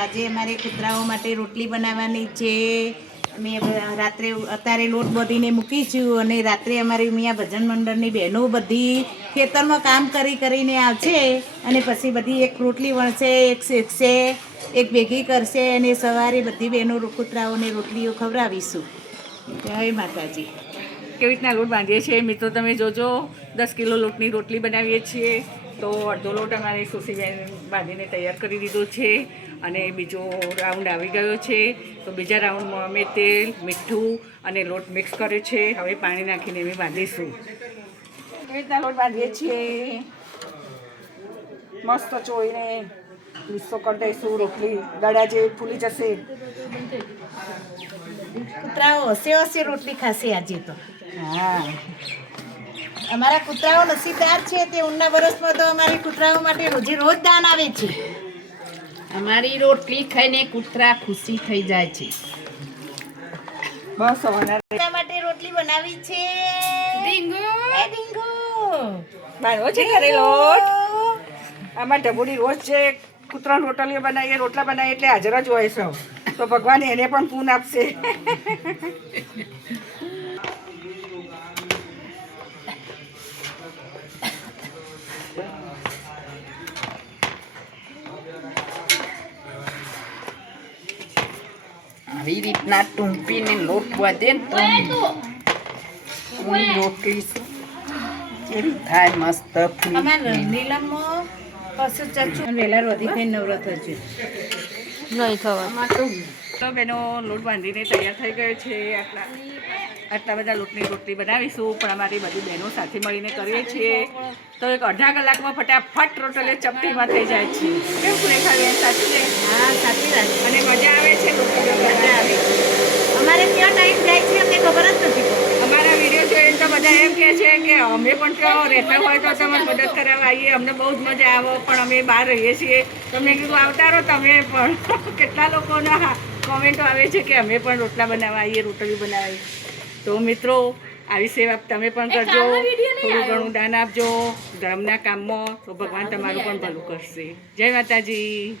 આજે અમારે કૂતરાઓ માટે રોટલી બનાવવાની છે. અમે રાત્રે અત્યારે લોટ બધીને મૂકીશું અને રાત્રે અમારી અહીંયા ભજન મંડળની બહેનો બધી ખેતરમાં કામ કરીને આવશે અને પછી બધી એક રોટલી વણશે, એક શેકશે, એક ભેગી કરશે અને સવારે બધી બહેનો કૂતરાઓને રોટલીઓ ખવડાવીશું. જય માતાજી. કેવી રીતના લોટ બાંધીએ છીએ મિત્રો તમે જોજો. 10 કિલો લોટની રોટલી બનાવીએ છીએ તો અડધો લોટ અમારે સુશીબેન બાંધીને તૈયાર કરી દીધો છે અને બીજો રાઉન્ડ આવી ગયો છે. તો બીજા રાઉન્ડમાં અમે તેલ, મીઠું અને લોટ મિક્સ કર્યો છે. હવે પાણી નાખીને અમે બાંધીશું. કેવી રીતના લોટ બાંધીએ છીએ મસ્ત ચોળીને લીસો કરી દઈશું. રોટલી દડા જેવી ફૂલી જશે. કૂતરાઓ હસે રોટલી ખાશે આજે તો. હા, અમારા કૂતરાઓ નસીબદાર છે. તે ઉનના વર્ષમાં તો અમારી કૂતરાઓ માટે રોજ દાન આવે છે. અમારી રોટલી ખાઈને કૂતરા ખુશી થઈ જાય છે. બસ કૂતરા માટે રોટલી બનાવી છે. ડીંગુ એ ડીંગુ બાંધવો છે ઘરે લોટ. આમાં ઢબુડી રોજ છે કૂતરાની રોટલીઓ બનાવીએ, રોટલા બનાવીએ એટલે હાજર જ હોય સૌ. તો ભગવાન એને પણ પૂન આપશે. આવી રીતના ટૂંપીને લોટ વધે ને તો રોટલી કેવી થાય મસ્ત ફૂલી. અમારા નીલમમાં પશુ ચાચુ વહેલા રોધી થઈને નવરત છે. નહીં થવા તો બેનો લોટ બાંધીને તૈયાર થઈ ગયો છે. આટલા બધા લોટની રોટલી બનાવીશું પણ અમારી બધી બહેનો સાથે મળીને કરીએ છીએ તો એક અડધા કલાકમાં ફટાફટ રોટલી ચપટીમાં થઈ જાય છે. કેવું ખરેખર બેન સાચું છે? હા, સાચી વાત છે. અને મજા આવે છે રોટલી મજા આવે. અમારે ક્યાં ટાઈમ જાય છે અમને ખબર જ નથી. અમારા વિડીયો જોઈને તો બધા એમ કહે છે કે અમે પણ ત્યાં રહેતા હોય તો તમે મદદ કરાવવા આવીએ, અમને બહુ જ મજા આવે પણ અમે બહાર રહીએ છીએ. તમને કીધું આવતા રહો તમે પણ. કેટલા લોકોના કોમેન્ટો આવે છે કે અમે પણ રોટલા બનાવવા આવીએ, રોટલી બનાવીએ. તો મિત્રો આવી સેવા તમે પણ કરજો. થોડું ઘણું દાન આપજો ધર્મના કામમાં તો ભગવાન તમારું પણ ભલું કરશે. જય માતાજી.